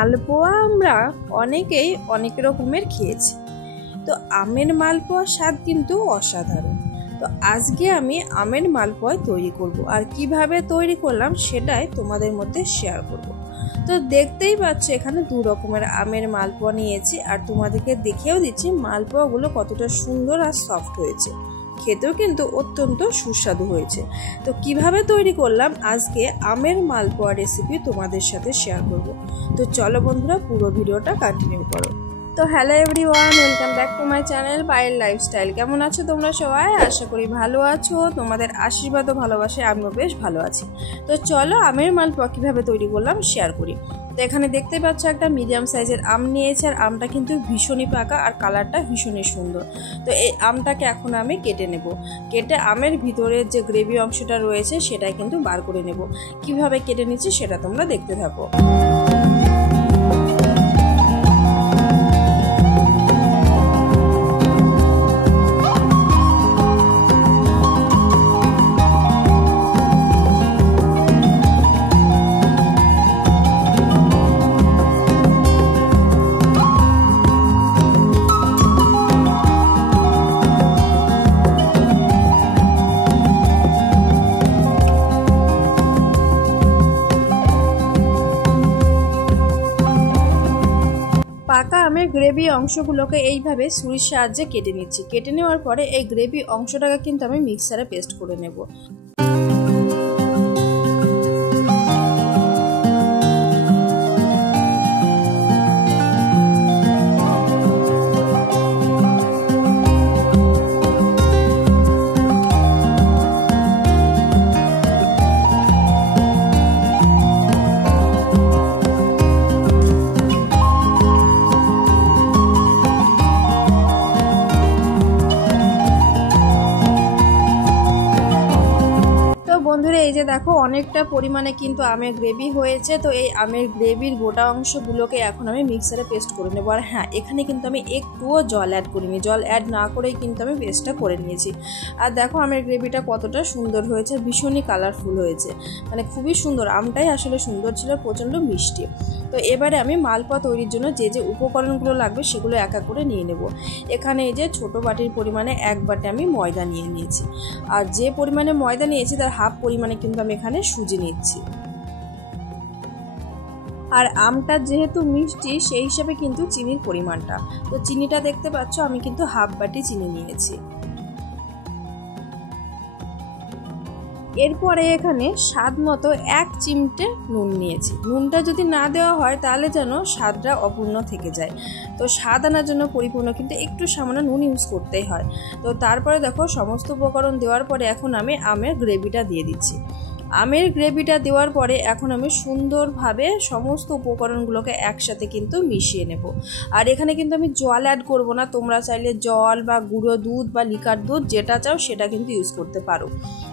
মালপোয়া আমরা অনেকেই অনেক রকমের খেয়েছি, তো আমের মালপোয়ার স্বাদ কিন্তু অসাধারণ। তো আজকে আমি আমের মালপোয়া তৈরি করব, আর কিভাবে তৈরি করলাম সেটাই তোমাদের মধ্যে শেয়ার করব। তো দেখতেই পাচ্ছ এখানে দু রকমের আমের মালপোয়া নিয়েছি, আর তোমাদেরকে দেখেও দিচ্ছি মালপোয়াগুলো কতটা সুন্দর আর সফট হয়েছে, খেতেও কিন্তু অত্যন্ত সুস্বাদু হয়েছে। তো কিভাবে তৈরি করলাম আজকে আমের মালপোয়া রেসিপি তোমাদের সাথে শেয়ার করব। তো চলো বন্ধুরা, পুরো ভিডিওটা কন্টিনিউ করো। তো hello everyone, welcome back to my channel Payel lifestyle. কেমন আছো তোমরা সবাই? আশা করি ভালো আছো, তোমাদের আশীর্বাদ ও ভালোবাসায় আমিও বেশ ভালো আছি। তো চলো আমের মালপোয়া কীভাবে তৈরি করলাম শেয়ার করি। তো এখানে দেখতে পাচ্ছ একটা মিডিয়াম সাইজের আম নিয়েছে, আর আমটা কিন্তু ভীষণই পাকা আর কালারটা ভীষণই সুন্দর। তো এই আমটাকে এখন আমি কেটে নেব। কেটে আমের ভিতরের যে গ্রেভি অংশটা রয়েছে সেটা কিন্তু বার করে নেব। কিভাবে কেটে নিচ্ছি সেটা তোমরা দেখতে থাকো। পাকা আমের গ্রেভি অংশগুলোকে এইভাবে ছুরির সাহায্যে কেটে নিচ্ছি। কেটে নেওয়ার পরে এই গ্রেভি অংশটাকে কিন্তু আমি মিক্সারে পেস্ট করে নেব। বন্ধুরা এই যে দেখো অনেকটা পরিমাণে কিন্তু আমের গ্রেভি হয়েছে। তো এই আমের গ্রেভির গোটা অংশগুলোকে এখন আমি মিক্সারে পেস্ট করে নেবো। আর হ্যাঁ, এখানে কিন্তু আমি একটুও জল অ্যাড করিনি, জল অ্যাড না করেই কিন্তু আমি পেস্টটা করে নিয়েছি। আর দেখো আমের গ্রেভিটা কতটা সুন্দর হয়েছে, ভীষণই কালারফুল হয়েছে, মানে খুবই সুন্দর। আমটাই আসলে সুন্দর ছিল, প্রচণ্ড মিষ্টি। তো এবারে আমি মালপোয়া তৈরির জন্য যে যে উপকরণগুলো লাগবে সেগুলো একা করে নিয়ে নেব। এখানে এই যে ছোটো বাটির পরিমাণে 1 বাটি আমি ময়দা নিয়ে নিয়েছি, আর যে পরিমাণে ময়দা নিয়েছি তার হাফ পরিমাণে কিন্তু আমি এখানে সুজি নিচ্ছি। আর আমটা যেহেতু মিষ্টি সেই হিসাবে কিন্তু চিনির পরিমাণটা, তো চিনিটা দেখতে পাচ্ছ আমি কিন্তু হাফ বাটি চিনি নিয়েছি। এরপরে এখানে স্বাদ মতো 1 চিমটে নুন নিয়েছি। নুনটা যদি না দেওয়া হয় তাহলে যেন স্বাদটা অপূর্ণ থেকে যায়, তো স্বাদ আনার জন্য পরিপূর্ণ কিন্তু একটু সামান্য নুন ইউজ করতেই হয়। তো তারপরে দেখো সমস্ত উপকরণ দেওয়ার পরে এখন আমি আমের গ্রেভিটা দিয়ে দিচ্ছি। আমের গ্রেভিটা দেওয়ার পরে এখন আমি সুন্দরভাবে সমস্ত উপকরণগুলোকে একসাথে কিন্তু মিশিয়ে নেব। আর এখানে কিন্তু আমি জল অ্যাড করব না, তোমরা চাইলে জল বা গুঁড়ো দুধ বা লিকার দুধ যেটা চাও সেটা কিন্তু ইউজ করতে পারো।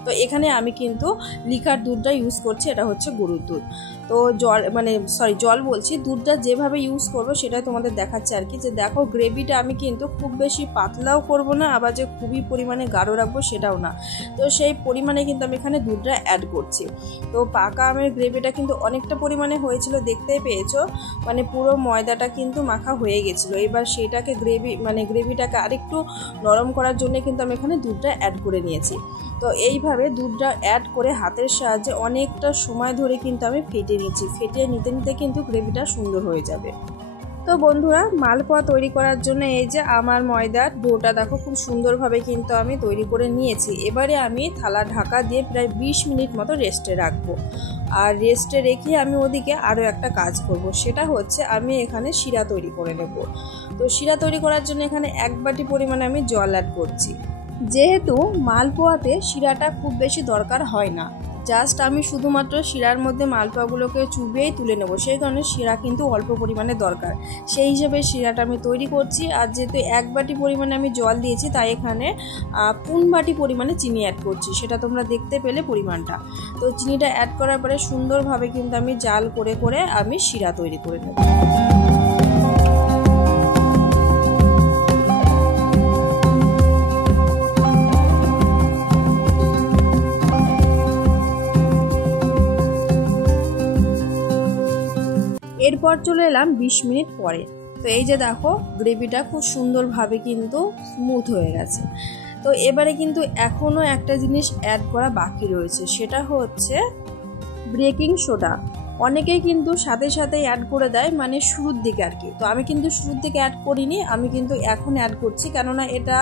তো এখানে আমি কিন্তু লিকার দুধটা ইউজ করছি, এটা হচ্ছে গরুর দুধ। তো জল বলছি, দুধটা যেভাবে ইউজ করবো সেটাই তোমাদের দেখাচ্ছে আর কি। যে দেখো গ্রেভিটা আমি কিন্তু খুব বেশি পাতলাও করব না, আবার যে খুবই পরিমাণে গাঢ় রাখবো সেটাও না। তো সেই পরিমাণে কিন্তু আমি এখানে দুধটা অ্যাড করছি। তো পাকা আমের গ্রেভিটা কিন্তু অনেকটা পরিমাণে হয়েছিল, দেখতেই পেয়েছো, মানে পুরো ময়দাটা কিন্তু মাখা হয়ে গেছিলো। এবার সেটাকে গ্রেভিটাকে আরেকটু নরম করার জন্য কিন্তু আমি এখানে দুধটা অ্যাড করে নিয়েছি। তো এইভাবে দুধটা অ্যাড করে হাতের সাহায্যে অনেকটা সময় ধরে কিন্তু আমি ফেটিয়ে নিচ্ছি। ফেটিয়ে নিতে নিতে কিন্তু গ্রেভিটা সুন্দর হয়ে যাবে। তো বন্ধুরা, মালপোয়া তৈরি করার জন্য এই যে আমার ময়দার ডোটা দেখো খুব সুন্দরভাবে কিন্তু আমি তৈরি করে নিয়েছি। এবারে আমি থালা ঢাকা দিয়ে প্রায় 20 মিনিট মতো রেস্টে রাখবো। আর রেস্টে রেখে আমি ওদিকে আরও একটা কাজ করব, সেটা হচ্ছে আমি এখানে শিরা তৈরি করে নেব। তো শিরা তৈরি করার জন্য এখানে 1 বাটি পরিমাণে আমি জল অ্যাড করছি। যেহেতু মালপোয়াতে শিরাটা খুব বেশি দরকার হয় না, জাস্ট আমি শুধুমাত্র শিরার মধ্যে মালপোয়াগুলোকে চুবিয়েই তুলে নেব, সেই কারণে শিরা কিন্তু অল্প পরিমাণে দরকার, সেই হিসেবে শিরাটা আমি তৈরি করছি। আর যেহেতু 1 বাটি পরিমাণে আমি জল দিয়েছি তাই এখানে 3 বাটি পরিমাণে চিনি অ্যাড করছি, সেটা তোমরা দেখতে পেলে পরিমাণটা। তো চিনিটা অ্যাড করার পরে সুন্দরভাবে কিন্তু আমি জাল করে করে আমি শিরা তৈরি করে নেব। এরপর চলে এলাম 20 মিনিট পরে। তো এই যে দেখো গ্রেভিটা খুব সুন্দরভাবে কিন্তু স্মুথ হয়ে গেছে। তো এবারে কিন্তু এখনও একটা জিনিস অ্যাড করা বাকি রয়েছে, সেটা হচ্ছে বেকিং সোডা। অনেকেই কিন্তু সাথে সাথে অ্যাড করে দেয়, মানে শুরুর দিকে আর কি। তো আমি কিন্তু শুরুর দিকে অ্যাড করিনি, আমি কিন্তু এখন অ্যাড করছি, কেননা এটা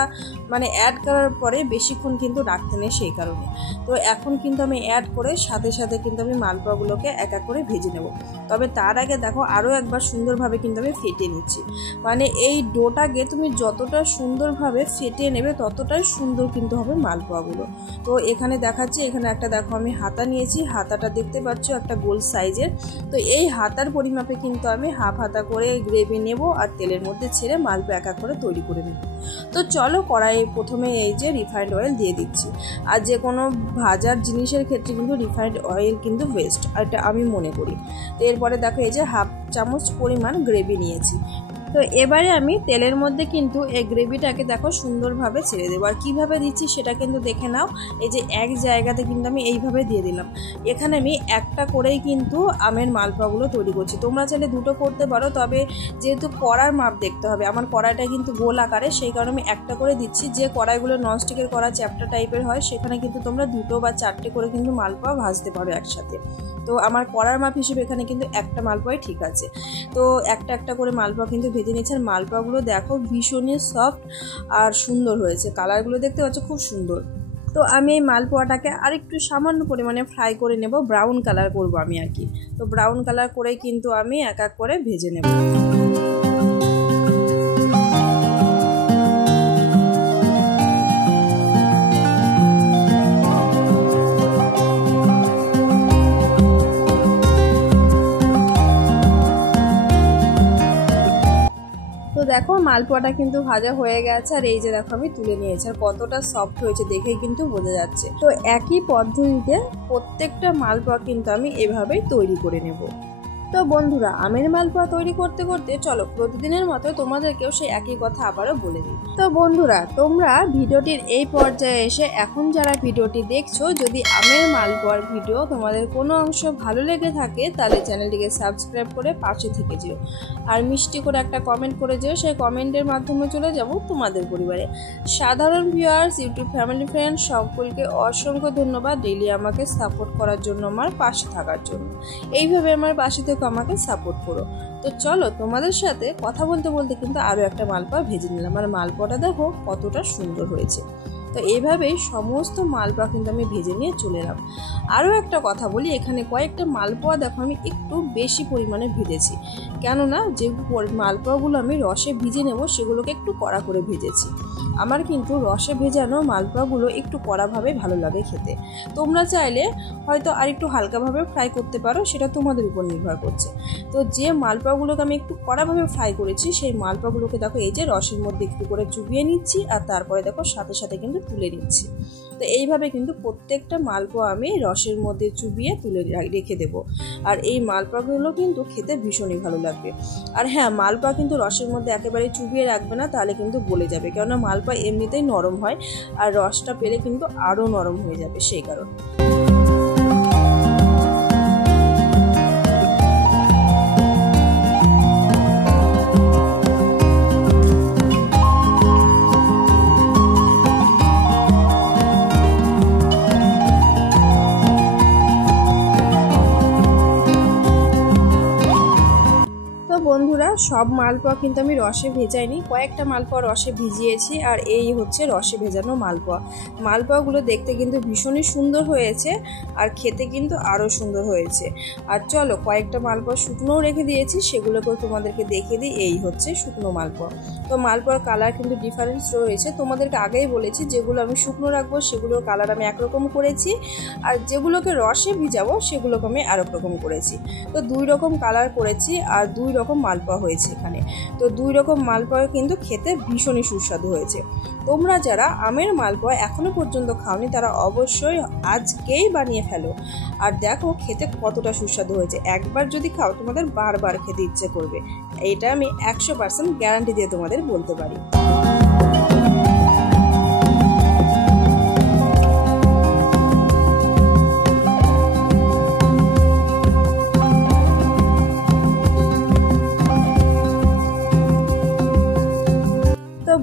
মানে অ্যাড করার পরে বেশিক্ষণ কিন্তু রাখতে নেই সেই কারণে। তো এখন কিন্তু আমি অ্যাড করে সাথে সাথে কিন্তু আমি মালপোয়াগুলোকে এক এক করে ভেজে নেব। তবে তার আগে দেখো আরও একবার সুন্দরভাবে কিন্তু আমি ফেটিয়ে নিচ্ছি। মানে এই ডোটাকে তুমি যতটা সুন্দরভাবে ফেটিয়ে নেবে ততটাই সুন্দর কিন্তু হবে মালপোয়াগুলো। তো এখানে দেখাচ্ছি, এখানে একটা দেখো আমি হাতা নিয়েছি, হাতাটা দেখতে পাচ্ছ একটা গোল সাইজের। তো এই হাতার পরিমাপে কিন্তু আমি হাফ হাতা করে গ্রেভি নেব আর তেলের মধ্যে ছেড়ে মালপোয়া এক এক করে তৈরি করে নেব। তো চলো কড়াই প্রথমে এই যে রিফাইন্ড অয়েল দিয়ে দিচ্ছি। আর যে কোনো ভাজার জিনিসের ক্ষেত্রে কিন্তু রিফাইন্ড অয়েল কিন্তু বেস্ট, এটা আমি মনে করি। তো এরপরে দেখো এই যে হাফ চামচ পরিমাণ গ্রেভি নিয়েছি। তো এবারে আমি তেলের মধ্যে কিন্তু এই গ্রেভিটাকে দেখো সুন্দরভাবে ছেড়ে দেবো। আর কীভাবে দিচ্ছি সেটা কিন্তু দেখে নাও। এই যে এক জায়গাতে কিন্তু আমি এইভাবে দিয়ে দিলাম। এখানে আমি একটা করেই কিন্তু আমের মালপোয়াগুলো তৈরি করছি। তোমরা চাইলে দুটো করতে পারো, তবে যেহেতু কড়ার মাপ দেখতে হবে, আমার কড়াইটা কিন্তু গোল আকারে, সেই কারণে আমি একটা করে দিচ্ছি। যে কড়াইগুলো ননস্টিকের কড়াই চ্যাপ্টা টাইপের হয় সেখানে কিন্তু তোমরা দুটো বা চারটে করে কিন্তু মালপোয়া ভাজতে পারো একসাথে। তো আমার কড়ার মাপ হিসেবে এখানে কিন্তু একটা মালপোয়াই ঠিক আছে। তো একটা একটা করে মালপোয়া কিন্তু ভেজে নিয়েছে। আর মালপোয়াগুলো দেখো ভীষণই সফট আর সুন্দর হয়েছে, কালারগুলো দেখতে পাচ্ছ খুব সুন্দর। তো আমি এই মালপোয়াটাকে আরেকটু সামান্য পরিমাণে ফ্রাই করে নেব, ব্রাউন কালার করব আমি আর কি। তো ব্রাউন কালার করেই কিন্তু আমি এক এক করে ভেজে নেব। তো দেখো মালপোয়াটা কিন্তু ভাজা হয়ে গেছে, আর এই যে দেখো আমি তুলে নিয়েছি। আর কতটা সফট হয়েছে দেখেই কিন্তু বোঝা যাচ্ছে। তো একই পদ্ধতিতে প্রত্যেকটা মালপোয়া কিন্তু আমি এভাবেই তৈরি করে নেব। তো বন্ধুরা, আমের মালপোয়া তৈরি করতে করতে চলো প্রতিদিনের মতো তোমাদেরকেও সেই একই কথা আবারও বলে দিই। তো বন্ধুরা, তোমরা ভিডিওটির এই পর্যায়ে এসে এখন যারা ভিডিওটি দেখছো, যদি আমের মালপোয়ার ভিডিও তোমাদের কোনো অংশ ভালো লেগে থাকে তাহলে চ্যানেলটিকে সাবস্ক্রাইব করে পাশে থেকে যেও। আর মিষ্টি করে একটা কমেন্ট করে যেও, সেই কমেন্টের মাধ্যমে চলে যাব তোমাদের পরিবারে। সাধারণ ভিউয়ার্স, ইউটিউব ফ্যামিলি ফ্রেন্ড সকলকে অসংখ্য ধন্যবাদ ডেইলি আমাকে সাপোর্ট করার জন্য, আমার পাশে থাকার জন্য। এইভাবে আমার পাশে থেকে আমাকে সাপোর্ট করো। তো চলো তোমাদের সাথে কথা বলতে বলতে কিন্তু আরও একটা মালপোয়া ভেজে নিলাম। আর মালপোয়াটা দেখো কতটা সুন্দর হয়েছে। তো এইভাবেই সমস্ত মালপোয়া কিন্তু আমি ভেজে নিয়ে চলে এলাম। আরও একটা কথা বলি, এখানে কয়েকটা মালপোয়া দেখো আমি একটু বেশি পরিমাণে ভেজেছি, কেননা যে মালপোয়াগুলো আমি রসে ভিজে নেব সেগুলোকে একটু কড়া করে ভেজেছি। আমার কিন্তু রসে ভেজানো মালপোয়াগুলো একটু কড়াভাবে ভালো লাগে খেতে। তোমরা চাইলে হয়তো আর একটু হালকাভাবে ফ্রাই করতে পারো, সেটা তোমাদের উপর নির্ভর করছে। তো যে মালপোয়াগুলোকে আমি একটু কড়াভাবে ফ্রাই করেছি সেই মালপোয়াগুলোকে দেখো এই যে রসের মধ্যে একটু করে চুবিয়ে নিচ্ছি, আর তারপরে দেখো সাথে সাথে কিন্তু তুলে নিচ্ছি। তো এইভাবে কিন্তু প্রত্যেকটা মালপোয়া আমি রসের মধ্যে চুবিয়ে তুলে রেখে দেব। আর এই মালপোয়াগুলো কিন্তু খেতে ভীষণই ভালো লাগবে। আর হ্যাঁ, মালপোয়া কিন্তু রসের মধ্যে একেবারে চুবিয়ে রাখবে না, তাহলে কিন্তু গলে যাবে, কেননা মালপোয়া এমনিতেই নরম হয়, আর রসটা পেলে কিন্তু আরও নরম হয়ে যাবে সেই কারণে। বন্ধুরা, সব মালপোয়া কিন্তু আমি রসে ভেজাইনি, কয়েকটা মালপোয়া রসে ভিজিয়েছি। আর এই হচ্ছে রসে ভেজানো মালপোয়া। মালপোয়াগুলো দেখতে কিন্তু ভীষণই সুন্দর হয়েছে, আর খেতে কিন্তু আরও সুন্দর হয়েছে। আর চলো কয়েকটা মালপোয়া শুকনোও রেখে দিয়েছি, সেগুলোকেও তোমাদেরকে দেখিয়ে দিই। এই হচ্ছে শুকনো মালপোয়া। তো মালপোয়ার কালার কিন্তু ডিফারেন্স রয়েছে, তোমাদেরকে আগেই বলেছি। যেগুলো আমি শুকনো রাখবো সেগুলোর কালার আমি একরকম করেছি, আর যেগুলোকে রসে ভিজাবো সেগুলোকে আমি আরেক রকম করেছি। তো দুই রকম কালার করেছি, আর দুই রকম মালপোয়া হয়েছে এখানে। তো দুই রকম মালপোয়া কিন্তু খেতে ভীষণই সুস্বাদু হয়েছে। তোমরা যারা আমের মালপোয়া এখনো পর্যন্ত খাওনি তারা অবশ্যই আজকেই বানিয়ে ফেলো, আর দেখো খেতে কতটা সুস্বাদু হয়েছে। একবার যদি খাও তোমাদের বারবার খেতে ইচ্ছে করবে, এটা আমি 100% গ্যারান্টি দিয়ে তোমাদের বলতে পারি।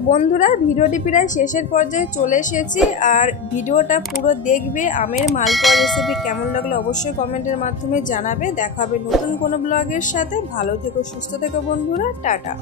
বন্ধুরা ভিডিওটি প্রায় শেষের পর্যায়ে চলে এসেছি, আর ভিডিওটা পুরো দেখবে। আমের মালপোয়া রেসিপি কেমন লাগলো অবশ্যই কমেন্টের মাধ্যমে জানাবে। দেখা হবে নতুন কোনো ব্লগের সাথে। ভালো থেকো, সুস্থ থেকো বন্ধুরা, টাটা।